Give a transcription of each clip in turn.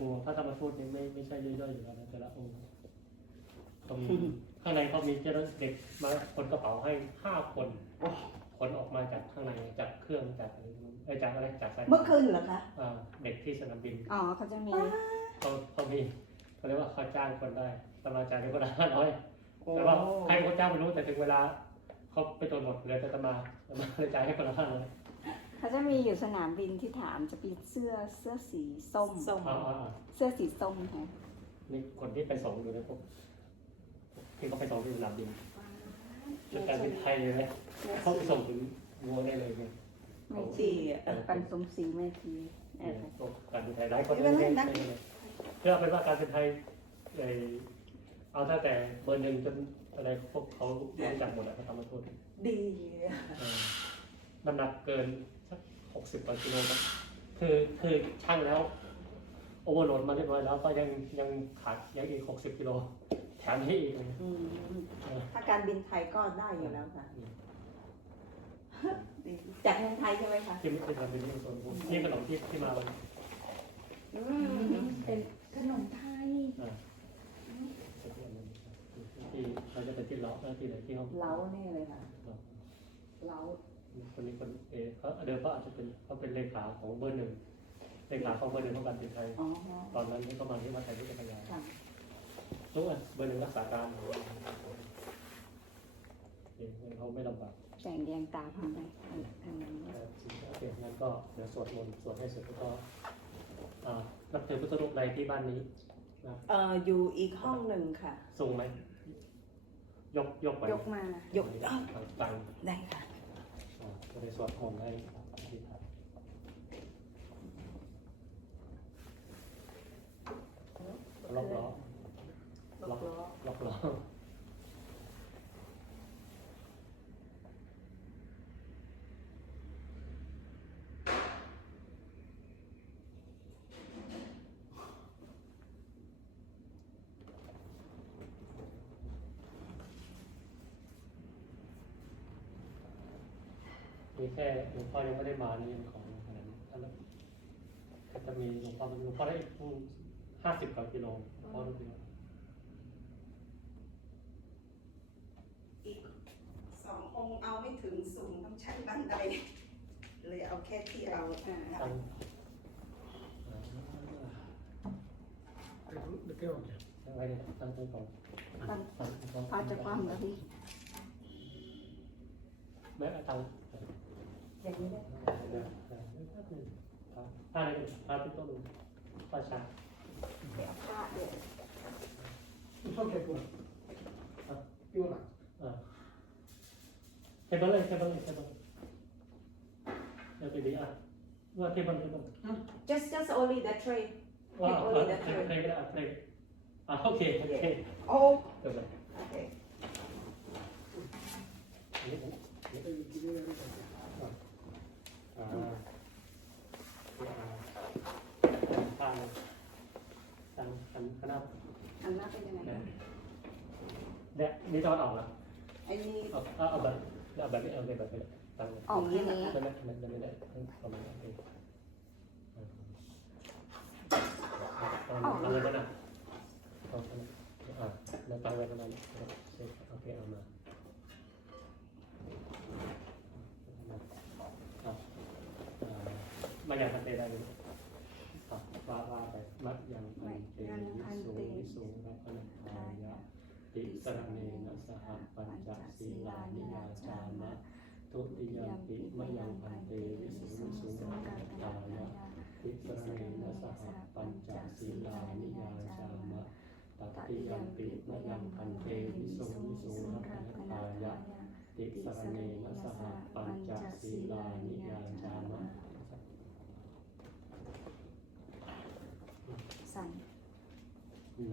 ครูพระธรรมทูตนี่ไม่ไม่ใช่ย่อยๆอยู่แล้วนะแต่ละองค์เขามีข้างในเขามีเจ้าหน้าที่เด็กมาคนกระเป๋าให้ห้าคนขนออกมาจากข้างในจากเครื่องจากอะไรไม่รู้เอ้ยจากอะไรจากสายเมื่อคืนเหรอคะอ่าเด็กที่สนามบินอ๋อเขาจะมีเขาเขามีเขาเรียกว่าเขาจ้างคนได้ตำราจ่ายคนละห้าร้อยโอ้แต่ว่าใครเขาจ้างไม่รู้แต่ถึงเวลาเขาไปตรวจหมดเหลยแต่ตมาตมาเลยจ่ายให้คนละห้าร้อย เขาจะมีอยู่สนามบินที่ถามจะเป็นเสื้อเสื้อสีส้มส่งอ่าอ่าอ่าเสื้อสีส้มค่ะนี่คนที่ไปส่งอยู่ในพวกที่เขาไปส่งที่สนามบินชุดการบินไทยเลยไหมเขาไปส่งถึงวัวได้เลยไงไม่ดีทีอะปันสมศรีไม่ทีเออพวกการบินไทยหลายคนไม่เป็นไรไม่นั่งไม่ไม่เพื่อเป็นว่าการบินไทยเอ่อเอาตั้งแต่เบอร์หนึ่งจนอะไรพวกเขารู้จักหมดอะเขาทำมาโทษดี เออ น้ำหนักเกินสักหกสิบกว่ากิโลครับคือคือช่างแล้วโอเวอร์โหลดมาเรียบร้อยแล้วก็ยังยังขาดยังอีกหกสิบกิโลแถมให้อีกเลยอืมถ้าการบินไทยก็ได้อยู่แล้วค่ะดีจากเมืองไทยใช่ไหมคะที่ไม่เคยทำเป็นเรื่องส่วนตัวนี่ขนมที่ที่มาวันอืมเป็นขนมไทยอ่าที่เขาจะเป็นที่เลาะที่ไหนที่เขาเล้าแน่เลยค่ะเล้า คนนี้คนเออเขาเดิมเขาอาจจะเป็นเขาเป็นเลขาของเบอร์หนึ่งเลขาของเบอร์หนึ่งของการบินไทยอ๋อตอนนั้นที่เขามาที่มาไทยที่จะพยายามค่ะรู้อะเบอร์หนึ่งรักษาการเองเขาไม่ลำบากแต่งแดงตาพังไปอันอันนั้นเออโอเคงั้นก็เดี๋ยวสวดมนต์สวดให้เสร็จแล้วก็อ่านับถือพุทธรูปใดที่บ้านนี้นะเอ่ออยู่อีกห้องหนึ่งค่ะ สูงไหมยกยกไปยกมายกตังตังได้ค่ะ อ่าก็เลยสวดมนต์ให้ที่ไทยล็อกล้อล็อกล้อ มีแค่หลวงพ่อยังไม่ได้มานี่ยังของขนาดนี้ถ้าเราก็จะมีหลวงพ่อหลวงพ่อได้อีกห้าสิบกว่ากิโลหลวงพ่อรู้สึกอีกสององค์เอาไม่ถึงสูงต้องใช้บันไดเลยเอาแค่ที่เอาอ่าตั้ง ¿De qué onda? ตั้งไว้เลยตั้งไว้ก่อนปันตั้งตั้งพาจะความแล้วพี่แม่ตั้ง อย่างนี้ได้เดี๋ยวเดี๋ยวแป๊บนึงครับถ้าในพาที่ต้นป้าชาเดี๋ยวผ้าเดี๋ยว ¿Tú sabes qué fue? ¿Qué hora? อ่าเทเบิลเลยเทเบิลเลยเทเบิลเดี๋ยวไปดีอะว่าเทเบิลเทเบิล just just only that tray ว่า Take เอ only อ that เท tray เบิลก็ได้อะเทเบิลอะโอเคโอเค oh เดี๋ยวไป okay นี่นี่ ต่าข้างตั้งคณะอันหน้าเป็นยังไงเนี่ยคะเนี่ยนี่ตอนออกแล้วไอ้นี่เอาเอาแบบเอาแบบนี้เอาแบบนี้ตั้งเลยออกอย่างนี้ไม่ไม่ไม่ไม่ได้ประมาณนั้นเองเอาเอาเลยก็ได้เอาอ่าแล้วตั้งไว้ประมาณนี้โอเคเอามามาอ ย่างพันเตได้เลยว่าว่าไปมัดยังพันเตวิสูวิสูรัพนัทายะติสรเนนะสหปัญจศีลานิยาจามะทุติยมปิมยังพันเตวิสุวิสุงกัตตายะติสรเนนะสหปัญจศีลานิยาจามะตติยมปิมยังพันเตวิสุวิสุงกัตตายะติสรเนนะสหปัญจศีลานิยาจามะ สั่น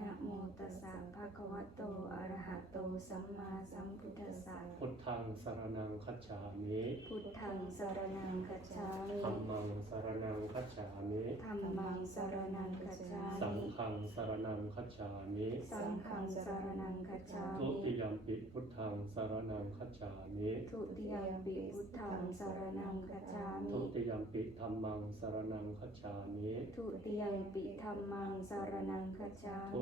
นะโมตัสสะภะคะวะโต อะระหะโต สัมมาสัมพุทธัสสะ พุทธังสรนังคัจฉามิพุทธังสรณังคัจฉามิธัมมังสรนังคัจฉามิธัมมังสรณังคัจฉาสังมิฆังสรนังคัจฉามิสังฆังสรณังคัจฉาทุมิติยมปิพุทธังสรนังคัจฉามิทุติยมปิพุทธังสรณังคัจฉามิทุติยมปิธัมมังสรนังคัจฉามิทุติยมปิธัมมังสรณังคัจฉาทุมิ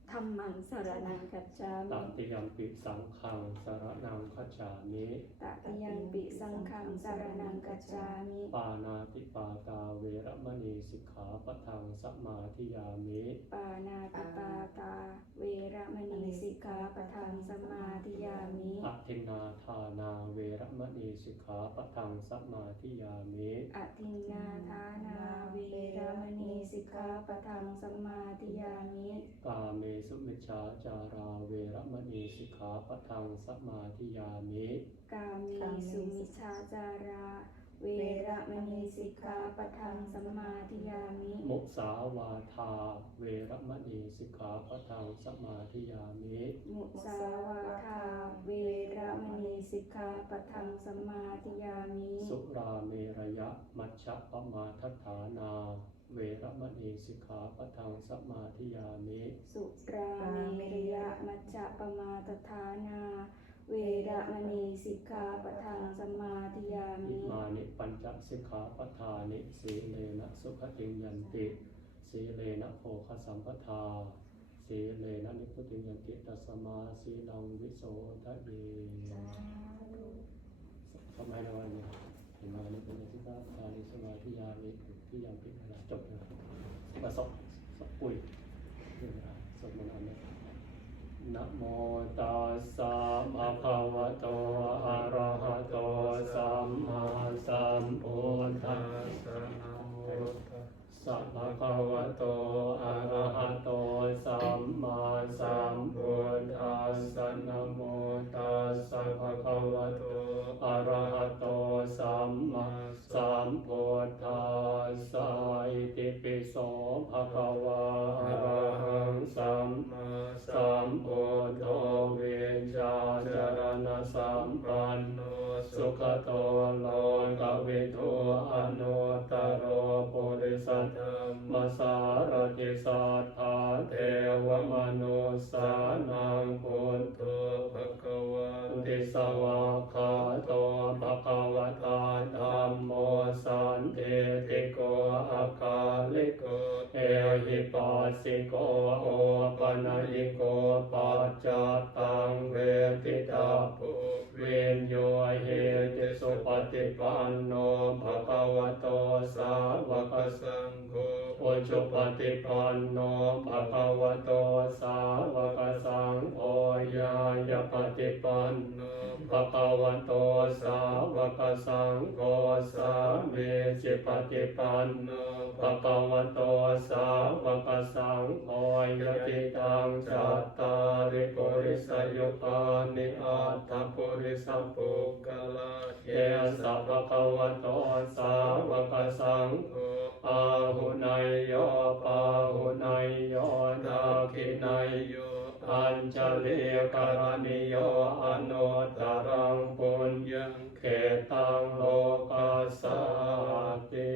ธรรมังสรณังคัจฉาตมิติยมปิสังฆังสรนังคัจฉามิตติยมปิสังฆังสรณังคัจฉามิ ปานาติปาตาเวรมณีสิกขาปะทังสมาธิยามิ ปานาติปาตาเวระมณีสิก ขาปะทังสมาธิยามิอทินนาทานาเวรมณีสิกขาปะทังสมาธิยามิอทินนาทานาเวระมณีสิกขาปะทังสมาธิยามิกาเมสุมิชฌาจาราเวรมณีสิกขาปะทังสมาธิยามิกามีสุมิชฌาจารา เวระมณีสิกขาปะทังสมาธิยามิ มุสาวาทา เวรมณีสิกขาปะทังสมาธิยามิมุสาวาทา เวระมณีสิกขาปะทังสมาธิยามิ สุราเมระยะมัชฌะปมาทัฏฐานา เวรมณีสิกขาปะทังสมาธิยามิ สุราเมรยะมัจจะปมาตฐานา เวรมณีสิกขาปทังสมาธิยาอิมิมานิปัญจสิกขาปทานิสีเลนะสุขติยันติสีเลนะโภคสัมปทาสีเลนะนิพุติยันติตัสมาสีลังวิโสทะเยทำไมในวันนี้เห็นมานิเป็นสิกขาปทานิสมาธิยามิที่ยังพิจารณาจบเลยมาสอบสบปุ๋ยเรื่องอะไรสอบมานานเลย นะโมตัสสะภะคะวะโต อะระหะโต สัมมาสัมพุทธัสสะนะโมสัพพะวะโต อะระหะโต สัมมาสัมพุทธัสสะนะโมตัสสะภะคะวะโต อะระหะโต สัมมาสัมพุทธัสสะอิติปิโสภะคะวะ โตโลกวิทูอนุตโรปุริสัทธมสารติสัทธาเทวมนุสานังพุทโธภะวันติสวากาโตภะควตาธัมโมสันเทติโกอาคาลิโกเอหิปัสสิโกโอปนัญิโกปัจจตังเวทิ ปฏิปันโนภะคะวะโตสาวกสังโฆโอจุปฏิปันโนภะคะวะโตสาวกสังโฆญาญปฏิปันโน ภะคะวะโตสาวกสังโฆสามีจิปฏิปันโนภะคะวะโตสาวกสังโฆยติตังจัตตาริปุริสยุคานิอัตถปุริสัมปุกกะลาเยสัพพะคะวะโตสาวกสังโฆอาหุนายโยปาหุนายโยดาคินายโย อัญจลิกรณิโยอนุตตรังปุญญเขตังโลกัสสติ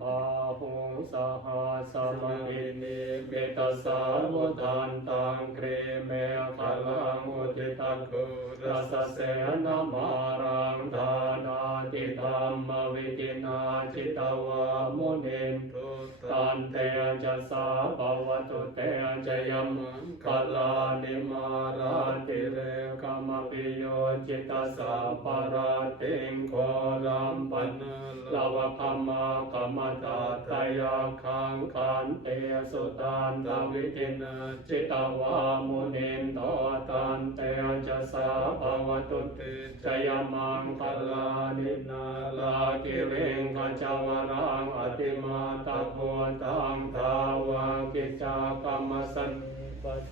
ปาหุสหัสมหินิเบตสาวุทันตังเกรเมฆลังอุทิตังกุรัสเสนมารังธานาติธรรมวิจินาจิตวามุนินท ตันเตจะสาภว ตุเตจะยมังคลานิมารรกมปิโยจิตสาปารรมตาตยาคังคันเตสุตันตวิตินจิตวามุนินตตันเตจะสาภวตุเตจยมังคลานินาลากิเวงกัจจวรังอติมาตะโพตังทาวากิจากรรมสัน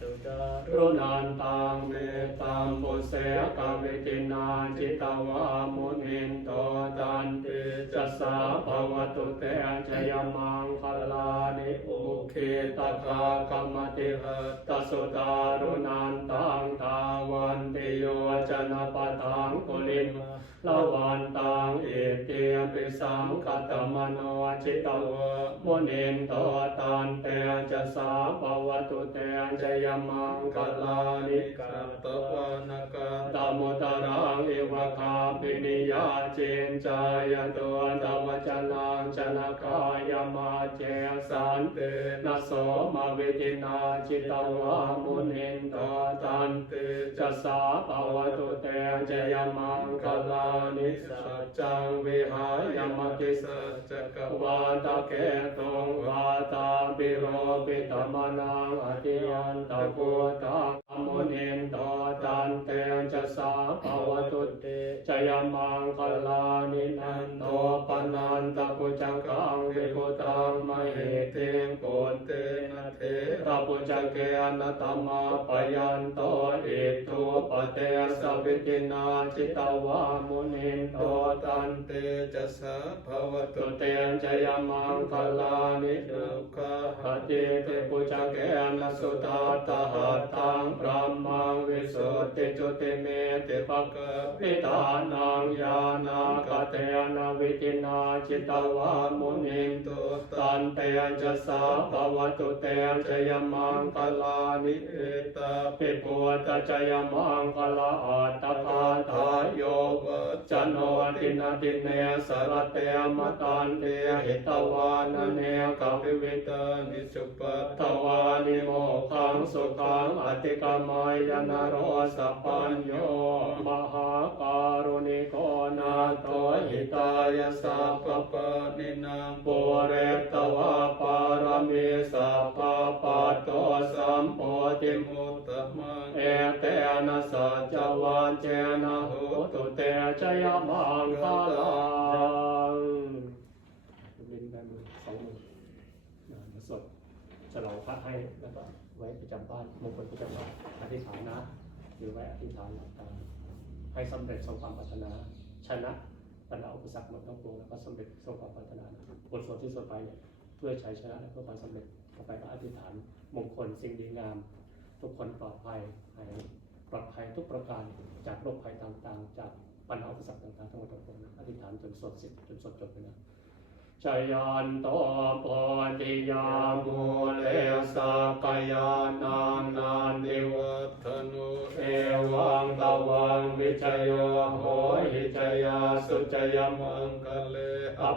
ปัจารุนันตังเมตังปุเสกวิตินาจิตวามุนินโตตันติจัสสาภวตุเตจยมังคลานิอุคิตกากรรมติหตัสสุตารุนันตังทาวันติโยจนะปะทังกุลิม ละวันตังเอเตียปิสังคตมโนจิตวะมุนินโตตันเตจะสาปวตุเตจยมังคลานิกาตวานกาตมุตรังอิวะคาปินิยาเจนจายตัวตวจนังจนกายมาเจสันเตนะโสมาวิตินาจิตวะมุนินโตตันเตจะสาปวตุเตจยมังคลานิสัจจังวิหายมติสัจกวาตเกตุงวาตาปิโรปิตมนังอธิยันตะพุตังมุนินตตันเตจะสาภวตุเตจยมังคลานินันโตปนันตะปุจังกังวิพุตังมเหเตงโกเต ปุจังเกนะตมาปยันโตเอตุปเตสวิตินาจิตวามุนินโตตันเตจะสาภวตุเตจยมังคลานิสุขหติเตปุจังเกนะสุตาตหัตตังพระมังวิสุทธิจุติเมติปะกะปิตานังญาณากเตนะวิตินาจิตวามุนินโตตันเตจะสาภวตุเตจยมังคลานิเอตาปิปุตจยมังคลาอัตตาทายโยวัจโนตินาติเนสรเตมตันเตหิตวานเนกวิวิตานิสุปตวานิโมขังสุขังอติกามายนโรสัพพัญโยมหาการุณิโกนาโตหิตายสัพพปะนินังปุเรตวะป สัจวัญเจนะโหตุเตชยมังคลังลิ้นแบมือสองมือนะมาสดฉลองพระให้แล้วก็ไว้ประจำบ้านมงคลประจำบ้านอธิษฐานนะหรือไว้อธิษฐานหลับตาให้สำเร็จสมความปรารถนา ชนะปัญหาอุปสรรคหมดทั้งปวงแล้วก็สำเร็จสมความปรารถนาบทสวดที่สวดไปเนี่ยเพื่อใชัยชนะและเพื่อความสำเร็จต่อไปก็อธิษฐานมงคลสิ่งดีงาม ทุกคนปลอดภัยหาย ปลอดภัยทุกประการจากโรคภัยต่างๆ จากปัญหาอุปสรรคต่างๆ ทั้งหมดทั้งปวงนอธิษฐานจนสวดเสร็จจนสวดจบไปนะชยันโตปฏิยามูเลสากยานานานิวัฒนุเอวังตวังวิจโย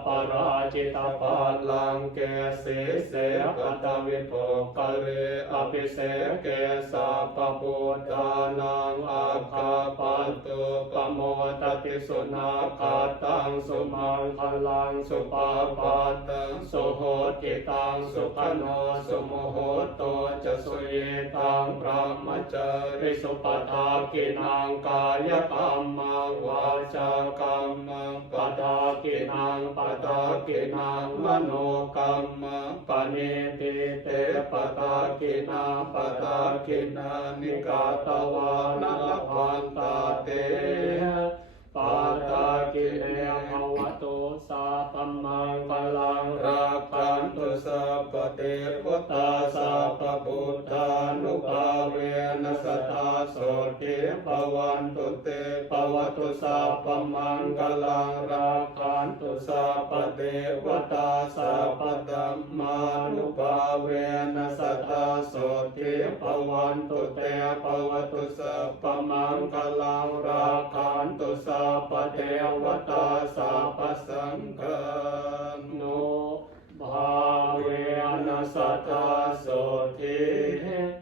ปาราจิตาปาลังเกสีเสกตวิโภกเรอภิเสเกสัพพุทานังอาคาปันตุป โมตติสุนาคาตังสุมังคลังสุปาปาตังสุโหติตังสุขโนสุโมโหโตจะสุเยตังพระมจริสุปทากินังกายกรรมวาจากรรมังปทากินังปทากินังมโนกรรมปณิติเตปทากินังปทากินานิกาตวานัลพันตาเต ลังรักขันตุสัพเทพุตตาสัพพุทธานุภาเวนัสตาโสติภวันตุเตภวตุสัพพมังคลังรักขันตุสัพเทวตาสัพพธัมมานุภาเวนัสตาโสติภวันตุเตภวตุสัพพมังคลังรักขันตุสัพเทวตาสัพพสังฆา สตตาโสติ